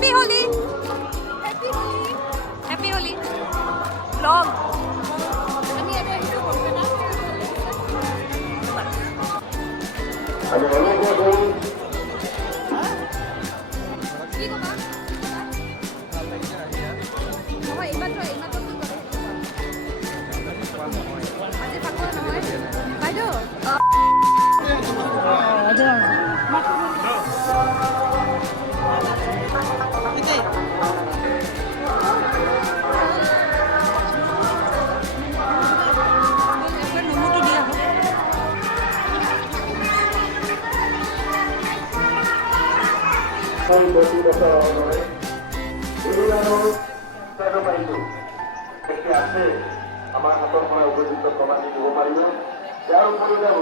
Happy Holi. Happy Holi. Vlog. আমাৰ হাতৰ পৰা উপযুক্ত প্ৰণালী দিব পাৰিব ইয়াৰ উপৰিও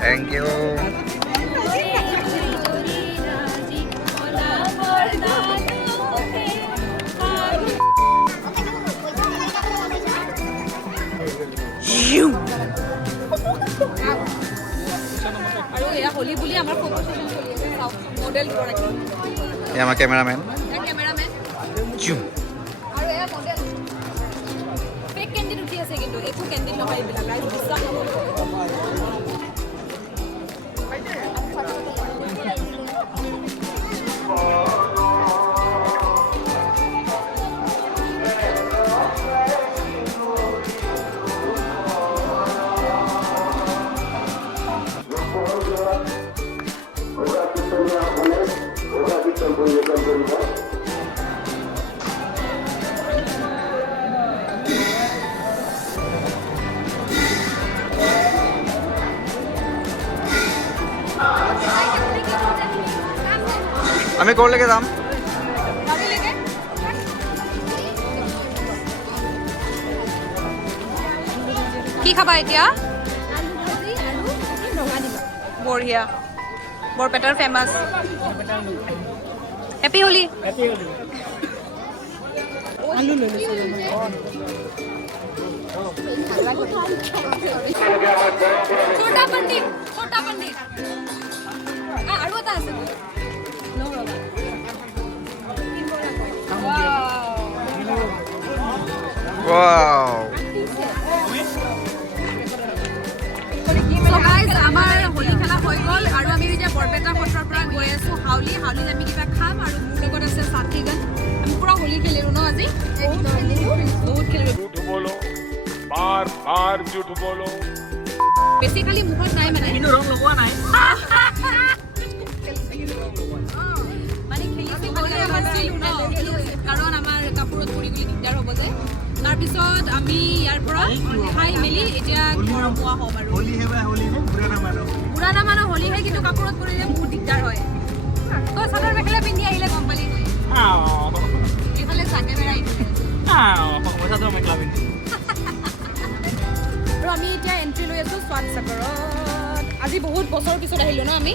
Thank you. আৰু এয়া হোলি বুলি আমাৰ ফটো সেশন চলি আছে চাও মডেল গৰাকী এয়া আমাৰ কেমেৰামেন জুম আৰু এয়া মডেল ফেক কেন্ডিড উঠি আছে কিন্তু একো কেন্ডিড নহয় এইবিলাক গাইজ বিশ্বাস নকৰিব আমি ক'লৈকে যাম কি খাবা এতিয়া বঢ়িয়া বৰপেটাৰ ফেমাস হেপী হোলি আলু লৈ ছোটা পণ্ডিত আৰু এটা আছে wow আমাৰ হোলি খেলা হৈ গ'ল আৰু আমি এতিয়া বৰপেটা সত্ৰৰ পৰা গৈ আছো হাউলিত আমি কিবা খাম আৰু মোৰ লগত আছে সাথীগণ আমি পুৰা হোলি খেলিলো ন আজি বহুত খেলিলো बार बार झूठ बोलो বেছি খালি মুখত নাই মানে কিন্তু ৰং লগোৱা নাই মানে খেলিছো কাৰণ আমাৰ কাপোৰত পৰি গ'লে দিগদাৰ হ'ব যে তাৰপিছত আমি ইয়াৰ পৰা খাই মেলি এতিয়া ঘৰ পোৱা হ'ম আৰু বুঢ়া নামানো হোলিহে কিন্তু কাপোৰত পৰিলে বহুত দিগদাৰ হয় তই চাদৰ মেখেলা পিন্ধি আহিলে গম পালি এইফালে চাকে বেৰাই আৰু আমি এতিয়া এণ্ট্ৰি লৈ আছোঁ স্বাদ চাকৰত আজি বহুত বছৰৰ পিছত আহিলোঁ ন আমি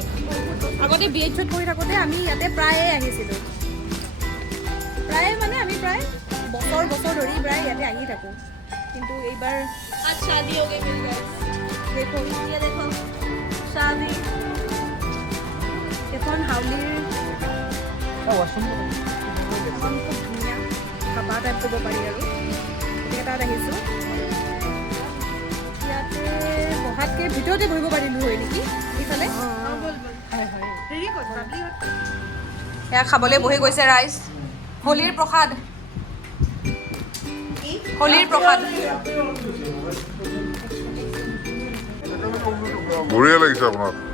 আগতে BHত পঢ়ি থাকোঁতে আমি ইয়াতে প্ৰায়ে আহিছিলোঁ মানে আমি প্ৰায় বছৰ ধৰি প্ৰায় ইয়াতে আহি থাকোঁ কিন্তু এইবাৰ শাদি हो गई मेरी गाइस देखो ये देखो शादी এখন হাউলিৰ এখন খুব ধুনীয়া খাবা টাইপ ক'ব পাৰি আৰু গতিকে তাত আহিছোঁ ইয়াতে বহাতকৈ ভিতৰতে বহিব পাৰিলোঁ হয় নেকি এইফালে এয়া খাবলৈ বহি গৈছে ৰাইজ হোলীৰ প্ৰসাদ বঢ়িয়া লাগিছে আপোনাৰ